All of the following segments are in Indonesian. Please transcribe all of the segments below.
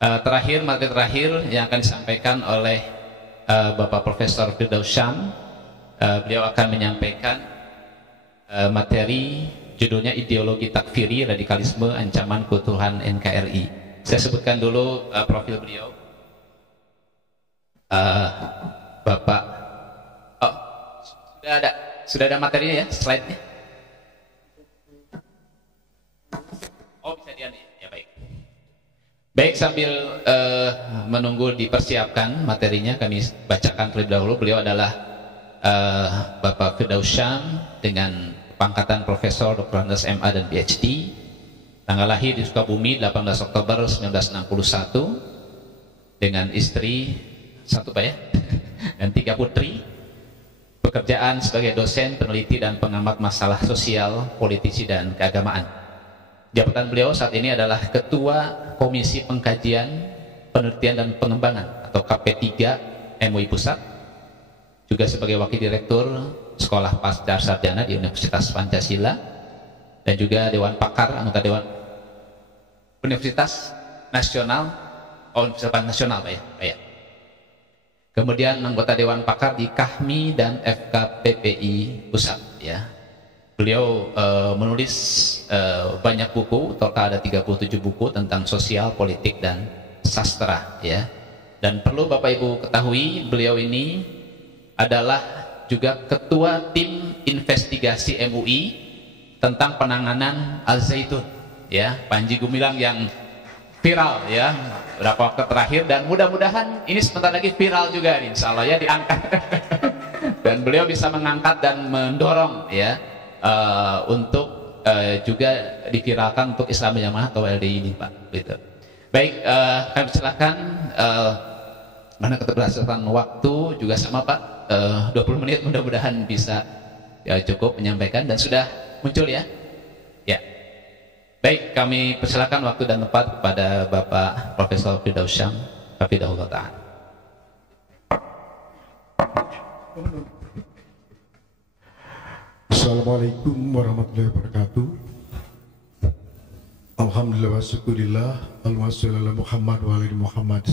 Materi terakhir yang akan disampaikan oleh Bapak Profesor Firdaus Syam. Beliau akan menyampaikan materi judulnya Ideologi Takfiri, Radikalisme, Ancaman Keutuhan NKRI. Saya sebutkan dulu profil beliau. Bapak, oh, sudah ada materinya ya, slide-nya. Oh, bisa dia nih. Ya, baik. Baik, sambil menunggu dipersiapkan materinya, kami bacakan terlebih dahulu. Beliau adalah Bapak Firdaus Syam dengan pangkatan Profesor Dr. Honoris MA dan PhD. Tanggal lahir di Sukabumi 18 Oktober 1961 dengan istri satu Pak ya dan 3 putri. Pekerjaan sebagai dosen, peneliti dan pengamat masalah sosial, politisi dan keagamaan. Jabatan beliau saat ini adalah Ketua Komisi Pengkajian, Penelitian dan Pengembangan atau KP3 MUI Pusat, juga sebagai Wakil Direktur Sekolah Pasca Sarjana di Universitas Pancasila, dan juga Dewan Pakar, anggota Dewan Universitas Nasional, Universitas Nasional Pak ya. Kemudian anggota Dewan Pakar di KAHMI dan FKPPI Pusat ya. Beliau menulis banyak buku, total ada 37 buku tentang sosial, politik dan sastra ya. Dan perlu Bapak Ibu ketahui, beliau ini adalah juga ketua tim investigasi MUI tentang penanganan Al-Zaitun ya, Panji Gumilang yang viral ya beberapa waktu terakhir, dan mudah-mudahan ini sebentar lagi viral juga nih, insya Allah ya, diangkat dan beliau bisa mengangkat dan mendorong ya untuk juga diviralkan untuk Islam Jamaah atau LDI ini Pak gitu. Baik, kami silakan mana keterbatasan waktu juga sama Pak, 20 menit mudah-mudahan bisa ya, cukup menyampaikan, dan sudah muncul ya. Ya. Baik, kami persilakan waktu dan tempat kepada Bapak Profesor Firdaus Syam, hafidhahullah ta'ala. Assalamualaikum warahmatullahi wabarakatuh. Alhamdulillah wa syukurillah, Allahumma sholli ala Muhammad wa ali Muhammad.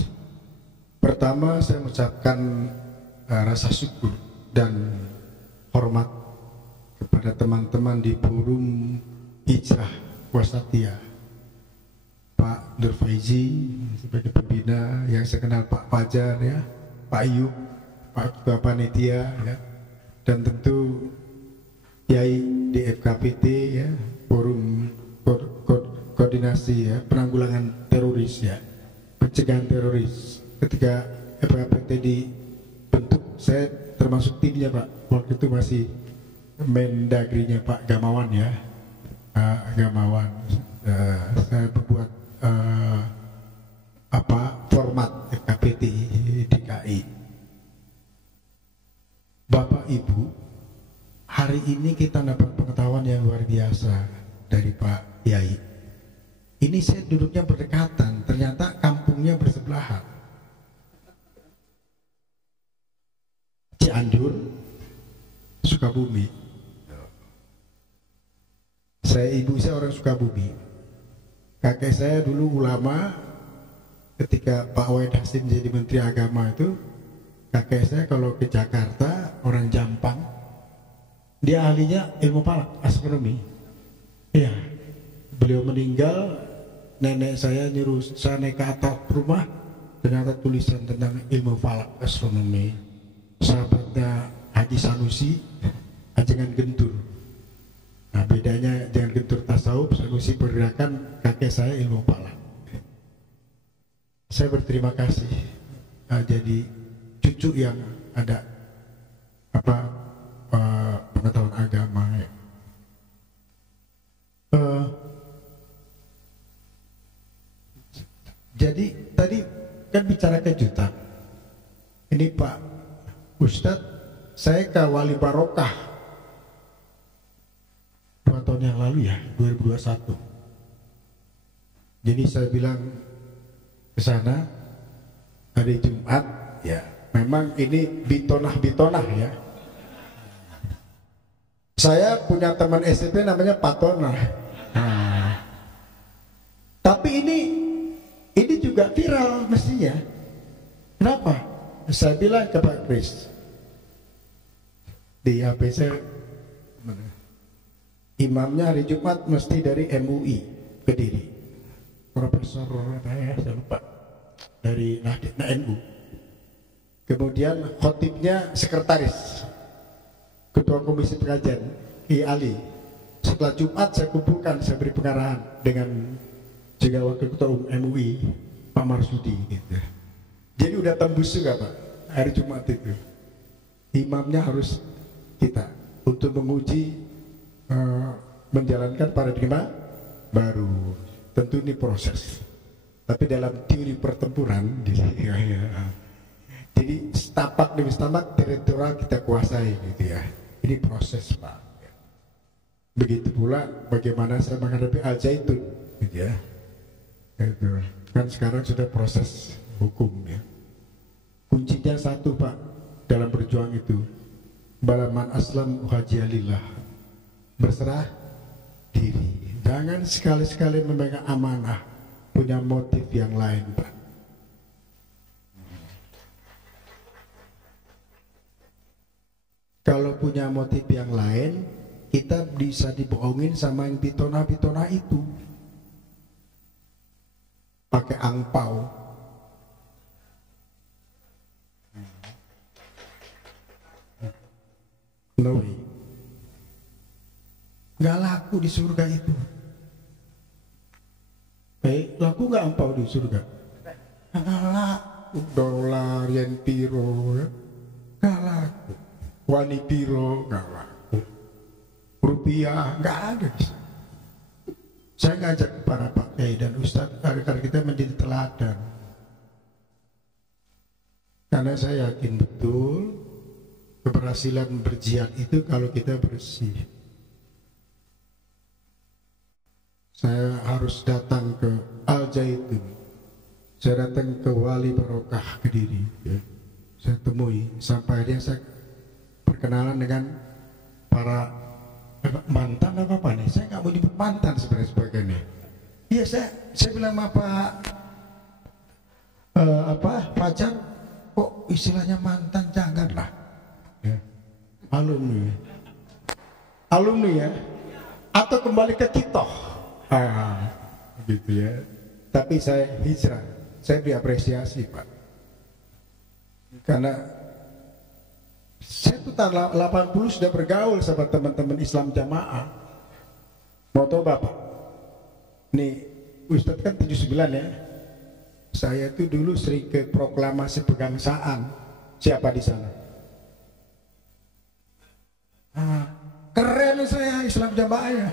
Pertama, saya mengucapkan rasa syukur dan hormat kepada teman-teman di forum Hijrah Wasatiyah, Pak Nur Faizi sebagai pembina, yang saya kenal Pak Fajar ya, Pak Ayub, Pak Ketua Panitia ya, dan tentu Yai di FKPT ya, forum koordinasi ya, penanggulangan teroris ya, pencegahan teroris. Ketika FKPT dibentuk, saya termasuk timnya Pak, waktu itu masih Mendagrinya Pak Gamawan ya. Gamawan, saya membuat format FKPT DKI. Bapak Ibu, hari ini kita dapat pengetahuan yang luar biasa dari Pak Yai. Ini saya duduknya berdekatan, ternyata kampungnya bersebelahan. Cianjur, Sukabumi. Ibu saya orang Sukabumi. Kakek saya dulu ulama. Ketika Pak Wahid Hasim jadi Menteri Agama itu, kakek saya kalau ke Jakarta, orang Jampang, dia ahlinya ilmu falak, astronomi. Iya. Beliau meninggal, nenek saya nyuruh saya naik ke atap rumah, ternyata tulisan tentang ilmu falak, astronomi. Sahabatnya Haji Sanusi, Ajengan Gentur. Nah, bedanya dengan Gentur tasawuf, Sanusi pergerakan, kakek saya ilmu falak. Saya berterima kasih jadi cucu yang ada pengetahuan agama ya. Jadi tadi kan bicara kejutan. Ini Pak Ustadz, saya ke Wali Barokah 2 tahun yang lalu ya, 2021. Jadi saya bilang ke sana hari Jumat ya, memang ini bitonah ya. Saya punya teman SMP namanya Pak Tonah. Tapi ini MUI juga viral mestinya. Kenapa? Saya bilang ke Pak Kris di HP saya, imamnya hari Jumat mesti dari MUI Kediri, Profesor saya lupa, dari NU. Kemudian khotibnya sekretaris Ketua Komisi Pengajian Ki Ali. Setelah Jumat saya kumpulkan, saya beri pengarahan dengan juga Wakil Ketua Umum MUI Pak Marsudi gitu. Jadi udah tembus juga Pak hari Jumat itu. Imamnya harus kita untuk menguji menjalankan paradigma baru. Tentu ini proses. Tapi dalam teori pertempuran jadi setapak demi setapak teritorial kita kuasai gitu ya. Ini proses Pak. Begitu pula bagaimana saya menghadapi Al-Zaitun gitu ya. Itu. Kan sekarang sudah proses hukum ya. Kuncinya satu Pak dalam berjuang itu, balaman aslam uhajialillah, berserah diri. Jangan sekali-sekali memegang amanah punya motif yang lain Pak. Kalau punya motif yang lain, kita bisa dibohongin sama yang pitona-pitona itu. Pakai angpau. No way. Gak laku di surga itu. Laku gak angpau di surga? Gak laku. Dolar, yen piro, gak laku. Wani piro, gak laku. Rupiah, gak ada di sana. Saya ngajak para Pak Kiai dan Ustadz agar kita menjadi teladan. Karena saya yakin betul keberhasilan berjihad itu kalau kita bersih. Saya harus datang ke Al-Zaitun. Saya datang ke Wali Barokah Kediri. Ya. Saya temui sampai dia saya perkenalan dengan para mantan apa nih? Saya nggak mau nyebut mantan sebenarnya sebagainya. Iya saya bilang sama Pak Fajar, kok istilahnya mantan, janganlah. Ya. Alumni ya, atau kembali ke Kitoh, gitu ya. Tapi saya hijrah, saya beri apresiasi Pak, karena saya tuh tahun 80 sudah bergaul sama teman-teman Islam Jamaah. Mau tahu Bapak? Nih, Ustadz kan 79 ya. Saya tuh dulu sering ke proklamasi kebangsaan. Siapa di sana? Keren saya Islam Jamaah ya.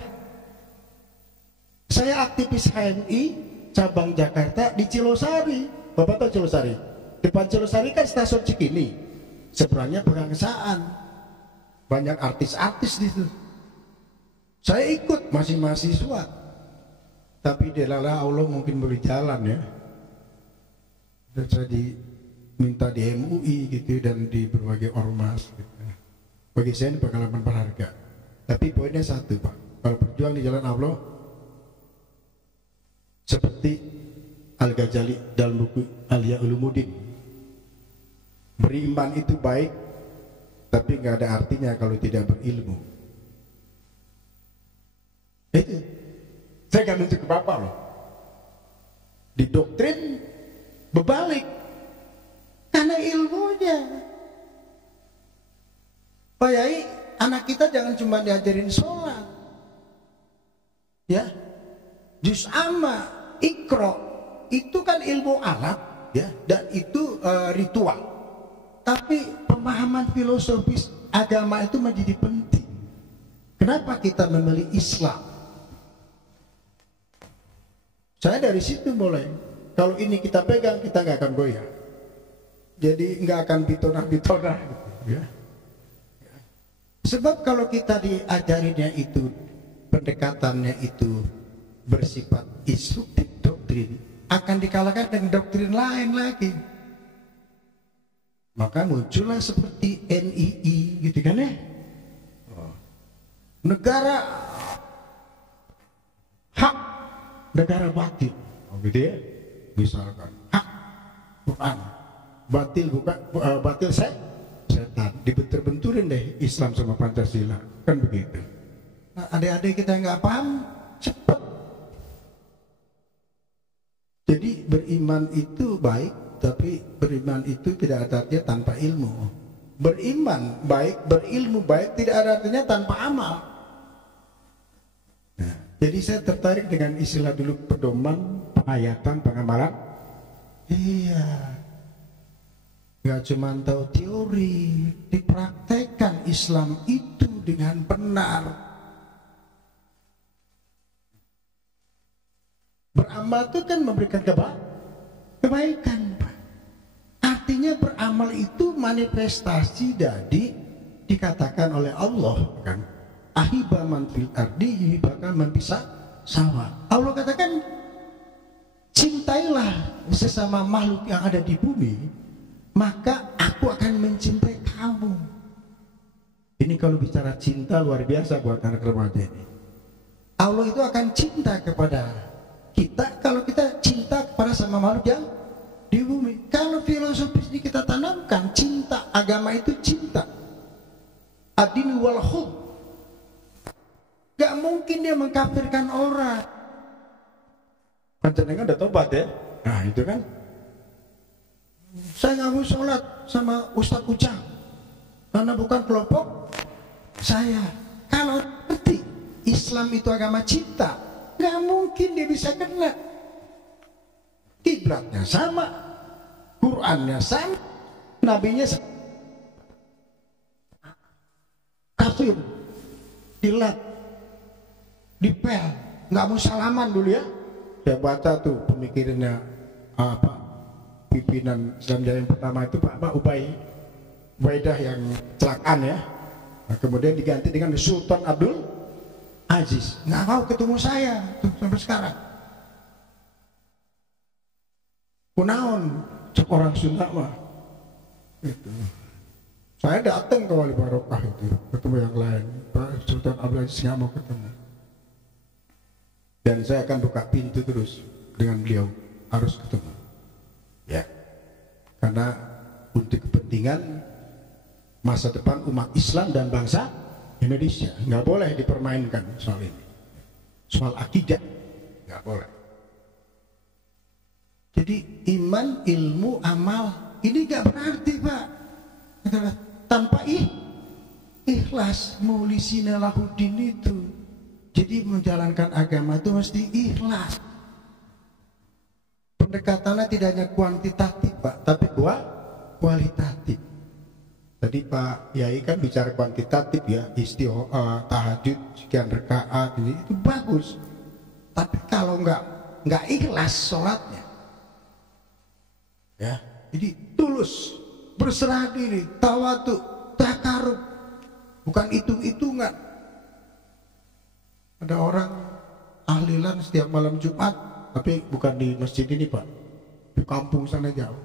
Saya aktivis HMI cabang Jakarta di Cilosari. Bapak tahu Cilosari? Depan Cilosari kan stasiun Cikini. Sebenarnya kebangsaan, banyak artis-artis di situ. Saya ikut, masih mahasiswa, tapi delalah Allah mungkin beri jalan ya. Dan saya diminta di MUI gitu dan di berbagai ormas. Gitu. Bagi saya ini pengalaman berharga. Tapi poinnya satu Pak, kalau berjuang di jalan Allah, seperti Al-Ghazali dalam buku Ihya Ulumuddin. Beriman itu baik, tapi nggak ada artinya kalau tidak berilmu. Itu saya nggak nunjuk ke Bapak loh. Di doktrin berbalik karena ilmunya. Pak Yai, anak kita jangan cuma diajarin sholat, ya, juz amma, ikro, itu kan ilmu alat, ya, dan itu ritual. Tapi pemahaman filosofis agama itu menjadi penting. Kenapa kita memilih Islam? Saya dari situ mulai. Kalau ini kita pegang, kita nggak akan goyah. Jadi nggak akan bitonah-bitonah. Gitu, ya. Sebab kalau kita diajarinya itu, pendekatannya itu bersifat instruktif doktrin, akan dikalahkan dengan doktrin lain lagi. Maka muncullah seperti NII gitu kan ya. Negara hak, negara batil, gitu ya. misalkan hak Quran, batil bukan batil setan, dibentur-benturin deh Islam sama Pancasila, kan begitu. Nah, adik-adik kita nggak paham cepat. Jadi beriman itu baik, tapi beriman itu tidak ada artinya tanpa ilmu. Beriman baik, berilmu baik tidak ada artinya tanpa amal. Nah, jadi saya tertarik dengan istilah dulu pedoman, pengayatan, pengamalan. Iya, nggak cuma tahu teori, dipraktekkan Islam itu dengan benar. Beramal itu kan memberikan kebaikan. Artinya beramal itu manifestasi dari dikatakan oleh Allah kan, ahiba man fil ardi bakal man bisa sama. Allah katakan cintailah sesama makhluk yang ada di bumi, maka aku akan mencintai kamu. Ini kalau bicara cinta luar biasa buat anak remaja ini. Allah itu akan cinta kepada kita kalau kita cinta kepada sama makhluk yang di bumi. Kalau filosofis ini kita tanamkan cinta, agama itu cinta, adin wal hub. Gak mungkin dia mengkafirkan orang. Panjenengan udah tobat ya? Nah itu kan. Saya nggak mau sholat sama Ustadz Ujang karena bukan kelompok saya. Kalau ngerti Islam itu agama cinta, nggak mungkin dia bisa kena. Kiblatnya sama, Qurannya sama, nabinya sama. Kafir, dilat, dipel, nggak mau salaman dulu ya. Saya baca tuh pemikirannya apa, pimpinan Islam Jaya yang pertama itu Pak Ubaidah yang celakaan ya. Nah, kemudian diganti dengan Sultan Abdul Aziz. Nggak mau ketemu saya tuh sampai sekarang. Kunaon cek orang Sunda mah. Itu. Saya datang ke Wali Barokah itu ketemu yang lain. Pak Sultan Abdul Aziz nggak mau ketemu. Dan saya akan buka pintu terus dengan beliau, harus ketemu. Ya. Karena untuk kepentingan masa depan umat Islam dan bangsa Indonesia, nggak boleh dipermainkan soal ini. Soal akidah nggak boleh. Jadi iman, ilmu, amal ini nggak berarti Pak tanpa ikhlas. Mulisina lahudin itu. Jadi menjalankan agama itu mesti ikhlas. Pendekatannya tidak hanya kuantitatif Pak, tapi kualitatif. Tadi Pak Yai kan bicara kuantitatif ya, tahajud sekian rakaat ini itu bagus. Tapi kalau nggak ikhlas sholatnya, ya, jadi tulus, berserah diri, tawadu, takarub, bukan hitung-hitungan. Ada orang tahlilan setiap malam Jumat, tapi bukan di masjid ini Pak, di kampung sana jauh.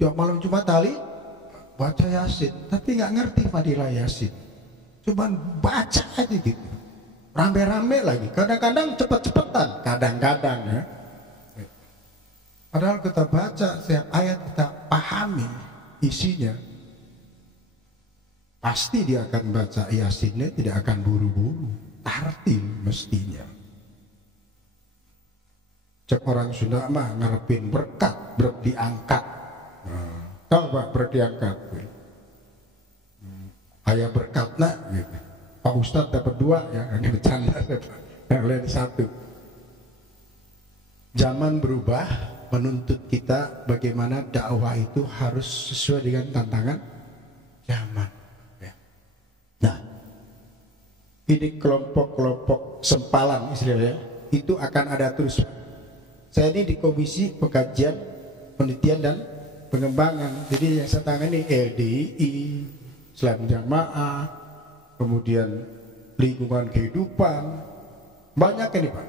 Tiap malam Jumat baca Yasin, tapi nggak ngerti fadilah Yasin. Cuman baca aja gitu, rame-rame lagi. Kadang-kadang cepet-cepetan, kadang-kadang ya. Padahal kita baca setiap ayat, kita pahami isinya, pasti dia akan baca Yasinnya tidak akan buru-buru, tartil mestinya. Cek orang Sunda mah ngarepin berkat, diangkat. Tahu Pak, diangkat. Ayah berkat nak, gitu. Pak Ustadz dapat 2 ya, ini bercanda, yang lain 1. Zaman berubah, menuntut kita bagaimana dakwah itu harus sesuai dengan tantangan zaman. Ya. Nah, ini kelompok-kelompok sempalan istilahnya itu akan ada terus. Saya ini di Komisi Pengkajian, Penelitian dan Pengembangan. Jadi yang saya tangani LDI, Islam Jamaah, kemudian lingkungan kehidupan, banyak ini Pak.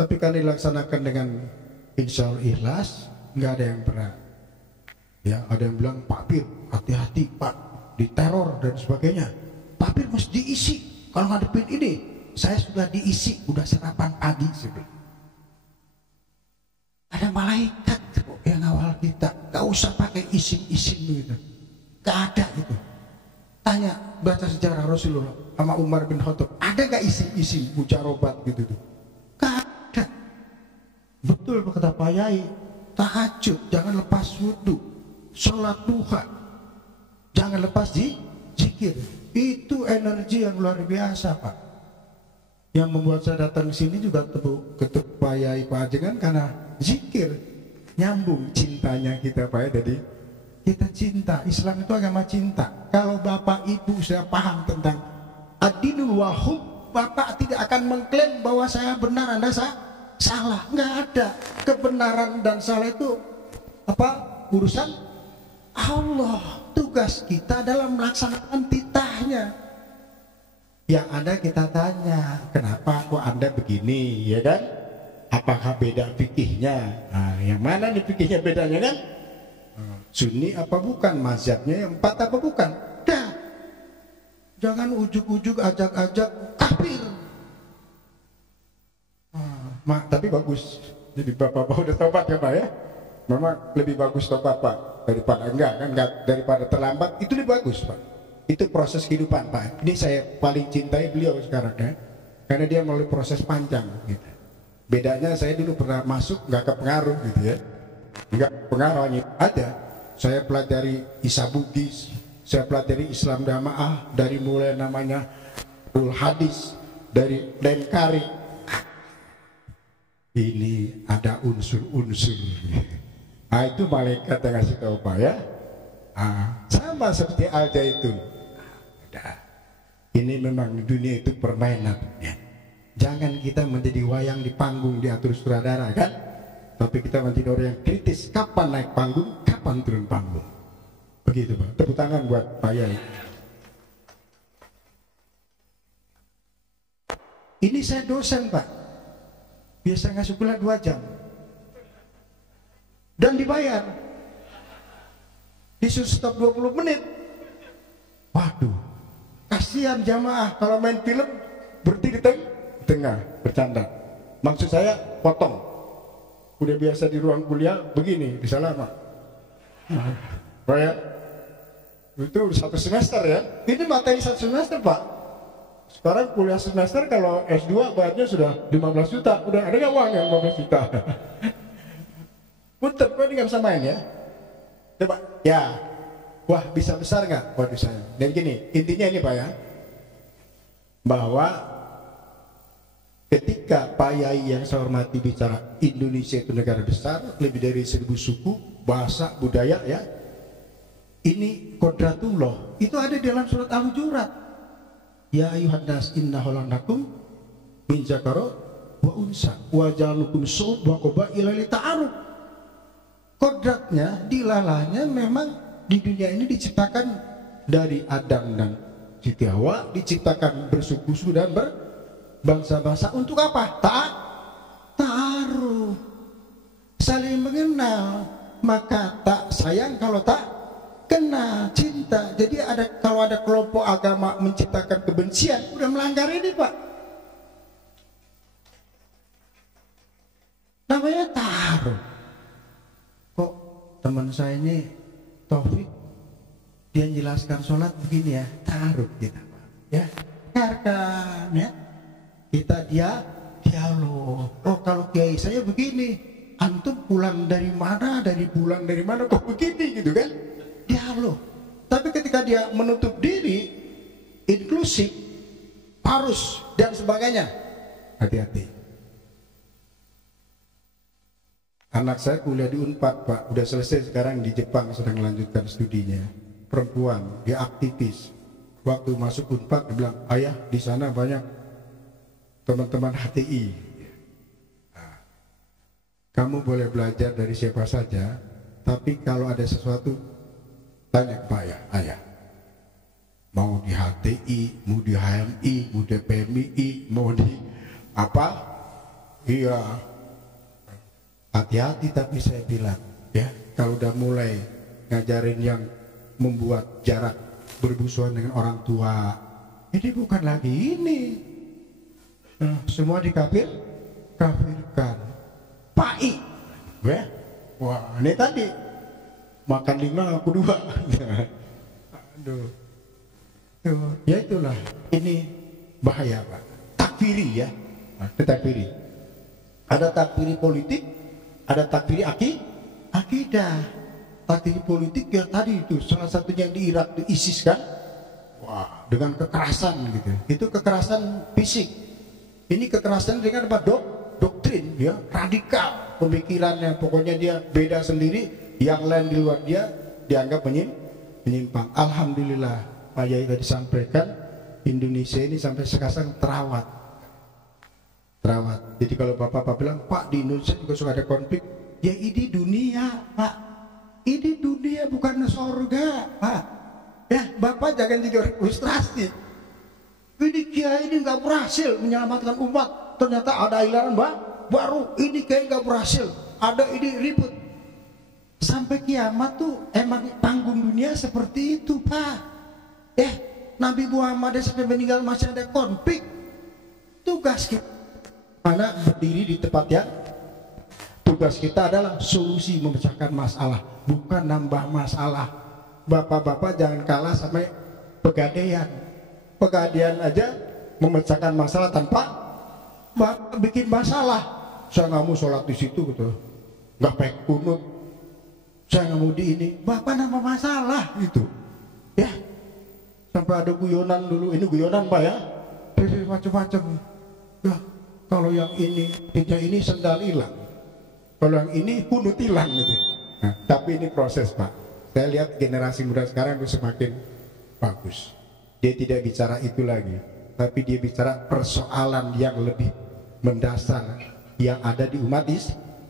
Tapi kan dilaksanakan dengan insya Allah ikhlas, nggak ada yang pernah. Ya, ada yang bilang Pak Pir, hati-hati Pak, diteror dan sebagainya. Pak Pir mesti diisi. Kalau ngadepin ini, saya sudah diisi, udah sarapan pagi sebelum. Ada malaikat yang awal kita. Gak usah pakai isim-isim gitu. Gak ada gitu. Tanya, baca sejarah Rasulullah sama Umar bin Khattab, ada gak isim-isim mujarobat gitu tuh? Gak ada. Betul kata Pak Yai, tahajud jangan lepas wudhu, sholat duha jangan lepas zikir. Itu energi yang luar biasa Pak. Yang membuat saya datang ke sini juga ketemu Pak Yai Pak Ajengan karena zikir. Nyambung cintanya kita Pak ya. Jadi kita cinta, Islam itu agama cinta. Kalau Bapak Ibu sudah paham tentang adinul wahub, Bapak tidak akan mengklaim bahwa saya benar, Anda salah. Nggak ada. Kebenaran dan salah itu apa? Urusan Allah. Tugas kita adalah melaksanakan titahnya. Yang ada kita tanya, kenapa kok Anda begini, ya kan? Apakah beda fikihnya? Nah, yang mana nih fikihnya bedanya kan? Sunni apa bukan, mazhabnya yang empat apa bukan? Dah. Jangan ujuk-ujuk ajak-ajak kafir. Tapi bagus. Jadi bapak-bapak udah tobat ya Pak ya. Memang lebih bagus tobat Pak daripada daripada terlambat. Itu lebih bagus Pak. Itu proses kehidupan Pak. Ini saya paling cintai beliau sekarang ya. Karena dia melalui proses panjang gitu. Bedanya saya dulu pernah masuk nggak kepengaruh gitu ya. Nggak pengaruhnya aja. Saya pelajari Isa Bugis, saya pelajari Islam Damaah dari mulai namanya Ul Hadis, dari Denkari. Ini ada unsur-unsur. Itu malaikat yang ngasih tahu Pak ya. Sama seperti Al-Zaitun. Ini memang dunia itu permainan ya. Jangan kita menjadi wayang di panggung diatur sutradara kan. Tapi kita menjadi orang yang kritis. Kapan naik panggung, kapan turun panggung. Begitu Pak. Tepuk tangan buat Pak Yai. Ini saya dosen Pak. Biasa ngasih kuliah 2 jam. Dan dibayar. Disuruh stop 20 menit. Waduh. Kasihan jamaah kalau main film berhenti di tengah bercanda. Maksud saya potong. Udah biasa di ruang kuliah begini, bisa lama. Kayak itu 1 semester ya. Ini materi 1 semester Pak. Sekarang kuliah semester kalau S2 bayarnya sudah 15 juta. Udah ada nggak uang yang 15 juta? Punten, kok ini nggak bisa main ya? Coba, ya. Wah, bisa besar nggak? Wah, bisa. Dan gini, intinya ini Pak ya. Bahwa ketika Pak Yai yang saya hormati bicara Indonesia itu negara besar, lebih dari 1000 suku, bahasa, budaya ya. Ini kodratullah. Itu ada di dalam surat Al-Hujurat. Ya ayuhan nas inna khalaqnakum min dzakarin wa unsa wa ja'alnakum syu'uban wa qabaila lita'aruf. Kodratnya, dilalahnya memang di dunia ini diciptakan dari Adam dan Siti Hawa, diciptakan bersuku-suku dan berbangsa-bangsa untuk apa? Ta'aruf, saling mengenal. Maka tak sayang kalau tak kenal, cinta. Jadi kalau ada kelompok agama menciptakan kebencian, udah melanggar ini Pak. Namanya ta'aruf. Kok teman saya ini Taufik, dia menjelaskan sholat begini ya, ta'aruf kita Pak. Ya, dengarkan ya. Kita dialog. Oh kalau kiai saya begini, antum pulang dari mana, pulang dari mana kok begini gitu kan? Dialog. Tapi ketika dia menutup diri, inklusif, harus dan sebagainya, hati-hati. Anak saya kuliah di Unpad Pak, udah selesai sekarang di Jepang, sedang melanjutkan studinya. Perempuan, dia aktivis. Waktu masuk Unpad dia bilang, ayah di sana banyak teman-teman HTI. Nah, kamu boleh belajar dari siapa saja, tapi kalau ada sesuatu tanya ke ayah. Mau di HTI, mau di HMI, mau di PMI, mau di apa? Iya. Hati-hati tapi saya bilang ya, kalau udah mulai ngajarin yang membuat jarak bermusuhan dengan orang tua, ini bukan lagi ini. Semua kafirkan. PAI Ya? Wah, ini tadi makan 5 aku 2. Aduh. Ya itulah, ini bahaya Pak. Takfiri ya. Takfiri. Ada takfiri politik, ada takfiri akidah. Takfiri politik ya tadi itu salah satunya yang di Irak, di ISIS kan. Wah, dengan kekerasan gitu. Itu kekerasan fisik. Ini kekerasan dengan apa? Doktrin ya, radikal pemikirannya. Pokoknya dia beda sendiri, yang lain di luar dia dianggap menyimpang. Alhamdulillah Pak Yai tadi sampaikan, Indonesia ini sampai sekarang terawat. Jadi kalau bapak bilang, Pak di Indonesia juga suka ada konflik, ya ini dunia Pak, ini dunia bukan surga Pak. Ya bapak jangan jadi orang frustrasi. Ini kiai ini nggak berhasil menyelamatkan umat, ternyata ada aliran baru, ini kiai nggak berhasil, ada ini ribut. Sampai kiamat tuh emang panggung dunia seperti itu Pak. Nabi Muhammad sampai meninggal masih ada konflik. Tugas kita mana berdiri di tempat yang tugas kita adalah solusi memecahkan masalah, bukan nambah masalah. Bapak-bapak jangan kalah sampai pegadaian aja memecahkan masalah tanpa bapak bikin masalah. Saya nggak mau sholat di situ gitu, nggak pakai kunut, saya nggak mau di ini, bapak nambah masalah itu ya. Sampai ada guyonan dulu, ini guyonan Pak ya, macam-macam ya. Kalau yang ini tidak ini sendal hilang, kalau yang ini kunut hilang gitu. Nah, tapi ini proses Pak. Saya lihat generasi muda sekarang itu semakin bagus. Dia tidak bicara itu lagi, tapi dia bicara persoalan yang lebih mendasar yang ada di umat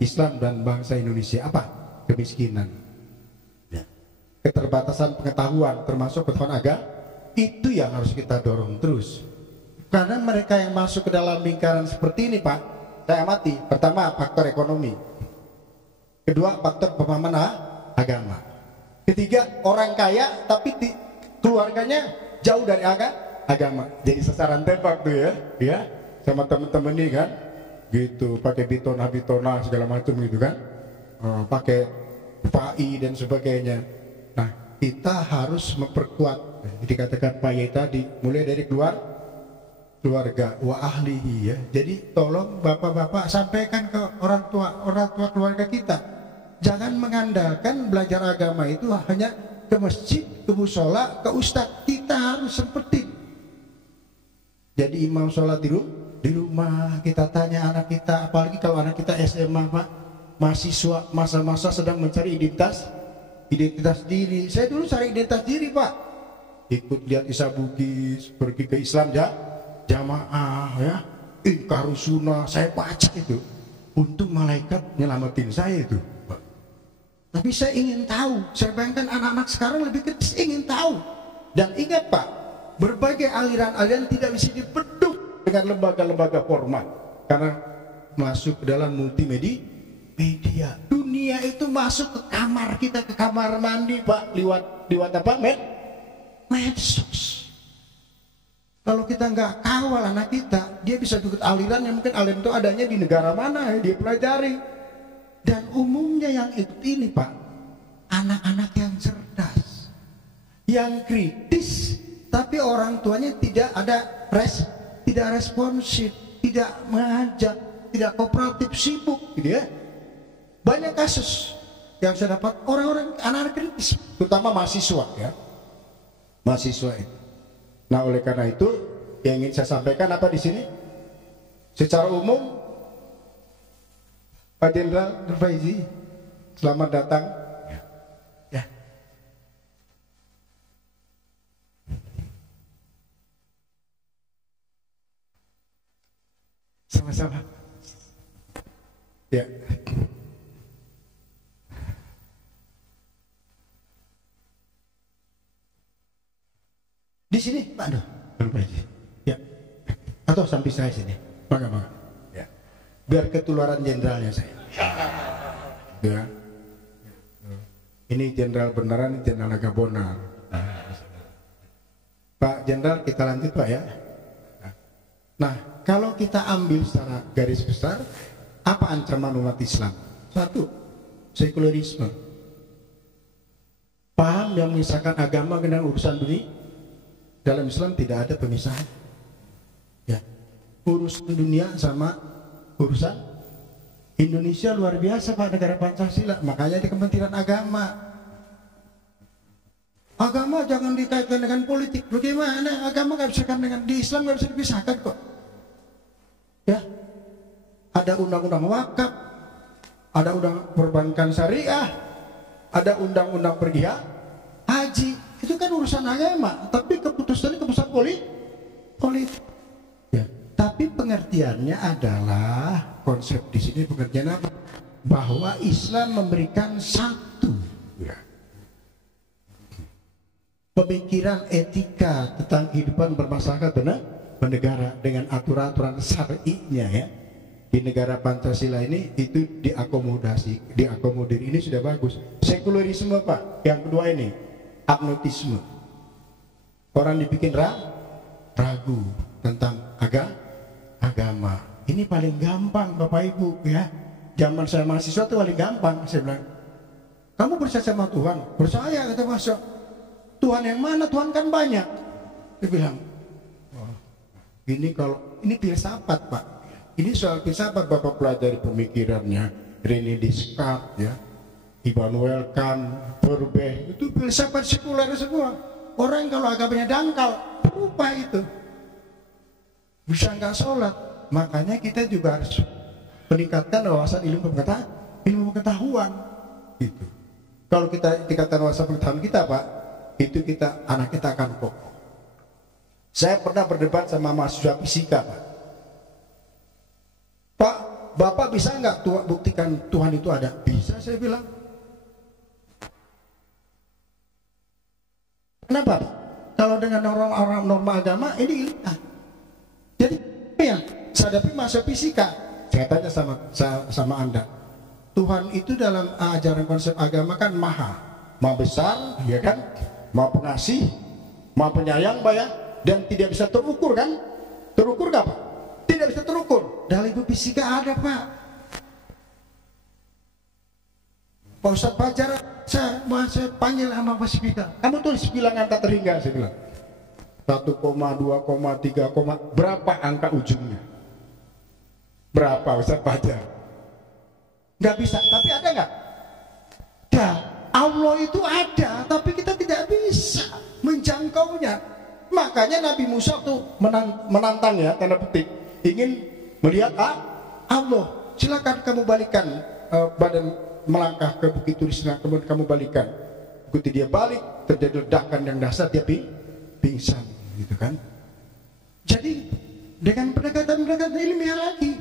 Islam dan bangsa Indonesia. Apa? Kemiskinan, keterbatasan pengetahuan, termasuk pengetahuan agama. Itu yang harus kita dorong terus. Karena mereka yang masuk ke dalam lingkaran seperti ini Pak, saya amati, pertama faktor ekonomi, kedua faktor pemahaman agama, ketiga orang kaya tapi keluarganya jauh dari agama. Jadi sasaran tembak tuh ya sama temen-temen ini kan, gitu, pakai bitona segala macam gitu kan, pakai PAI dan sebagainya. Nah kita harus memperkuat, dikatakan Pak Yai tadi, mulai dari keluarga wa ahlihi ya. Jadi tolong bapak-bapak sampaikan ke orang tua keluarga kita, jangan mengandalkan belajar agama itu hanya ke masjid, ke musola, ke ustadz. Kita harus sempetin. Jadi imam sholat di rumah, kita tanya anak kita, apalagi kalau anak kita SMA Pak, mahasiswa masa-masa sedang mencari identitas diri. Saya dulu cari identitas diri Pak, ikut lihat Isa Bugis, pergi ke Islam jamaah ya, Inkarusuna, saya baca itu. Untuk malaikat nyelamatin saya itu Pak. Tapi saya ingin tahu, saya bayangkan anak-anak sekarang lebih kecil ingin tahu. Dan ingat Pak, berbagai aliran-aliran tidak bisa dibeduk dengan lembaga-lembaga formal, karena masuk ke dalam multimedia. Dunia itu masuk ke kamar kita, ke kamar mandi Pak, lewat apa? Medsos. Kalau kita nggak kawal anak kita, dia bisa ikut aliran yang mungkin aliran itu adanya di negara mana ya, dia pelajari. Dan umumnya yang ikut ini Pak, anak-anak yang cerdas, yang kritis, tapi orang tuanya tidak ada tidak responsif, tidak mengajak, tidak kooperatif, sibuk gitu ya. Banyak kasus yang saya dapat orang-orang anak-anak kritis, terutama mahasiswa ya, mahasiswa itu. Nah oleh karena itu yang ingin saya sampaikan apa di sini, secara umum, Pak Jenderal Nurfaizi, selamat datang. Ya. Sama-sama. Ya. Di sini, Pak Nurfaizi. Ya. Atau sampai saya sini. Bangga. Ya. Biar ketularan jenderalnya saya. Ya. Ini jenderal beneran, ini jenderal agak bonar. Pak Jenderal, kita lanjut Pak ya. Nah, kalau kita ambil secara garis besar, apa ancaman umat Islam? Satu, Sekularisme. Paham yang memisahkan agama dengan urusan dunia. Dalam Islam tidak ada pemisahan. Ya. Urusan dunia sama urusan Indonesia luar biasa Pak, negara Pancasila. Makanya di Kementerian Agama. Agama jangan dikaitkan dengan politik. Bagaimana? Agama nggak bisa dengan di Islam nggak bisa dipisahkan kok. Ya. Ada undang-undang wakaf, ada undang perbankan syariah, ada undang-undang pergi haji. Itu kan urusan agama, tapi keputusannya keputusan politik. Ya. Tapi pengertiannya adalah konsep di sini pengertian apa? Bahwa Islam memberikan satu pemikiran etika tentang kehidupan bermasyarakat bernegara dengan aturan-aturan syar'inya ya. Di negara Pancasila ini itu diakomodir. Ini sudah bagus. Sekularisme Pak, yang kedua ini agnotisme. Orang dibikin ragu tentang agama. Ini paling gampang Bapak Ibu ya. Zaman saya mahasiswa itu paling gampang. Saya bilang, kamu percaya sama Tuhan? Percaya kata masuk. Tuhan yang mana? Tuhan kan banyak. Dia bilang, ini kalau ini filsafat Pak. Ini soal filsafat Bapak pelajari pemikirannya René Descartes ya, Immanuel Kant, Feuerbach, itu filsafat sekuler semua. Orang kalau agamanya dangkal, berupa itu bisa nggak sholat. Makanya kita juga harus meningkatkan wawasan ilmu pengetahuan. Gitu. Kalau kita tingkatkan wawasan pengetahuan kita Pak, itu anak kita akan kokoh. Saya pernah berdebat sama mahasiswa fisika Pak, Bapak bisa nggak buktikan Tuhan itu ada? Bisa, saya bilang. Kenapa? Kalau dengan orang-orang norma agama ini ilmiah. Jadi ya, saya hadapi mahasiswa fisika. Saya tanya sama Anda, Tuhan itu dalam ajaran konsep agama kan maha besar, ya kan? Maha pengasih, maha penyayang, Pak ya, dan tidak bisa terukur kan? Terukur nggak Pak? Tidak bisa terukur. Dalam ilmu fisika ada Pak. Pak Ustadz Fajar, saya panggil sama Pak Fisika. Kamu tulis bilangan tak terhingga, saya bilang. 1, 2, 3, berapa angka ujungnya? Berapa Ustadz Fajar? Nggak bisa, tapi ada nggak? Ada. Allah itu ada, tapi kita tidak bisa menjangkaunya. Makanya Nabi Musa tuh menantang ya, tanda petik, ingin melihat Allah. Silakan kamu balikan badan melangkah ke Bukit Turisna, kemudian kamu balikan. Ikuti dia balik, terjadi ledakan yang dahsyat, dia pingsan, gitu kan? Jadi dengan pendekatan ilmiah lagi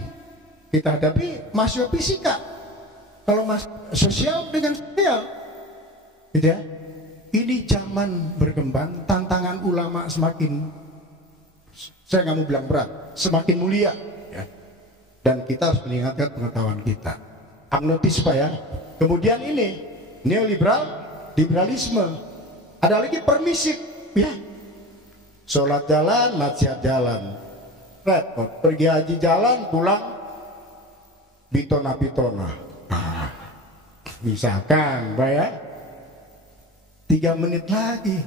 kita hadapi mahasiswa fisika. Kalau sosial dengan sosial, gitu ya. Ini zaman berkembang, tantangan ulama semakin, saya nggak mau bilang berat, semakin mulia ya. Dan kita harus meningkatkan pengetahuan kita. Agnotis Pak ya. Kemudian ini liberalisme. Ada lagi permisif ya. Sholat jalan, maksiat jalan, repot. Pergi haji jalan, pulang bitona. Misalkan Pak ya, 3 menit lagi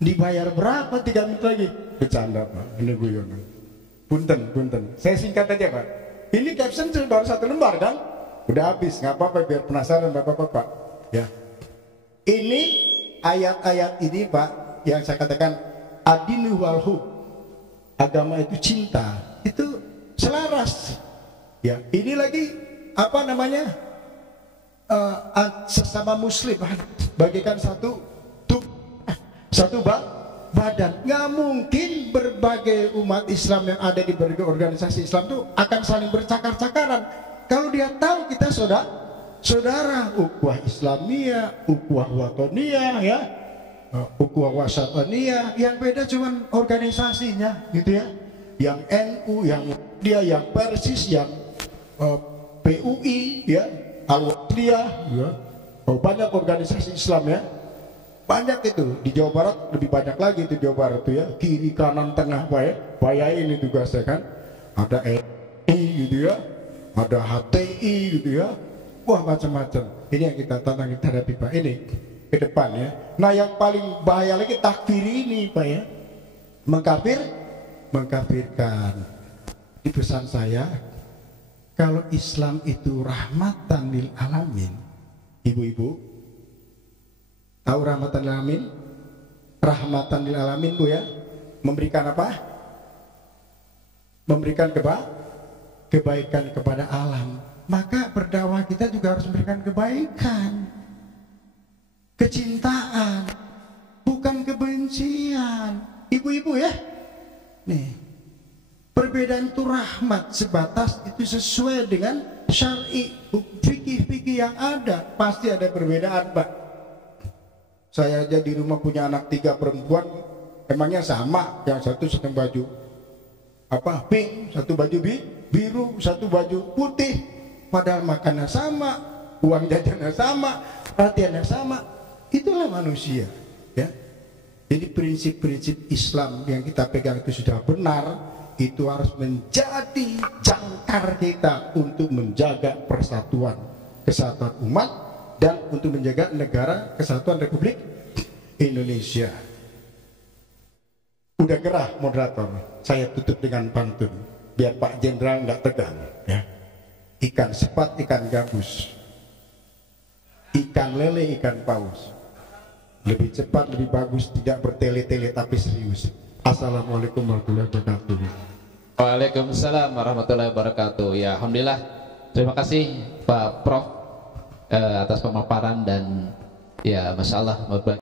dibayar berapa? 3 menit lagi? Bercanda Pak, ini guyonan. Punten. Saya singkat aja Pak. Ini caption baru 1 lembar kan? Udah habis, nggak apa-apa biar penasaran Bapak-bapak. Ya. Ini ayat-ayat ini Pak yang saya katakan adinu wal hub. Agama itu cinta, itu selaras. Ya, ini lagi apa namanya? Sesama muslim bagikan satu badan. Nggak mungkin berbagai umat Islam yang ada di berbagai organisasi Islam itu akan saling bercakar-cakaran. Kalau dia tahu kita saudara, ukhuwah Islamiyah, ukhuwah watoniyah ya, ukhuwah wasatoniyah. Yang beda cuman organisasinya, gitu ya. Yang NU, yang dia, yang Persis, yang PUI, ya, Al-Wasliyah, ya. Banyak organisasi Islam ya. Banyak itu di Jawa Barat, lebih banyak lagi itu Jawa Barat tuh ya, kiri kanan tengah Pak ya, bayain itu tugasnya kan, ada gitu ya, ada HTI gitu ya, wah macam-macam. Ini yang kita tantangi hadapi Pak ini ke depan ya. Nah yang paling bahaya lagi takfir ini Pak ya, mengkafirkan. Di pesan saya, kalau Islam itu rahmatan lil alamin, ibu-ibu tahu rahmatan lil alamin? Rahmatan lil alamin Bu ya, memberikan apa? Memberikan kebaikan kepada alam. Maka berdakwah kita juga harus memberikan kebaikan, kecintaan, bukan kebencian. Ibu-ibu ya, nih perbedaan itu rahmat sebatas itu sesuai dengan syar'i, fikih-fikih yang ada. Pasti ada perbedaan Pak. Saya aja di rumah punya anak 3 perempuan, emangnya sama? Yang satu senang baju apa pink, satu baju biru, satu baju putih, padahal makannya sama, uang jajannya sama, perhatiannya sama. Itulah manusia ya. Jadi prinsip-prinsip Islam yang kita pegang itu sudah benar, itu harus menjadi jangkar kita untuk menjaga persatuan, kesatuan umat, dan untuk menjaga negara kesatuan Republik Indonesia. Udah gerah moderator, saya tutup dengan pantun biar Pak Jenderal nggak tegang ya. Ikan sepat, ikan gabus, ikan lele, ikan paus, lebih cepat, lebih bagus, tidak bertele-tele tapi serius. Assalamualaikum warahmatullahi wabarakatuh. Waalaikumsalam warahmatullahi wabarakatuh. Ya, alhamdulillah. Terima kasih Pak Prof atas pemaparan dan ya, masya Allah.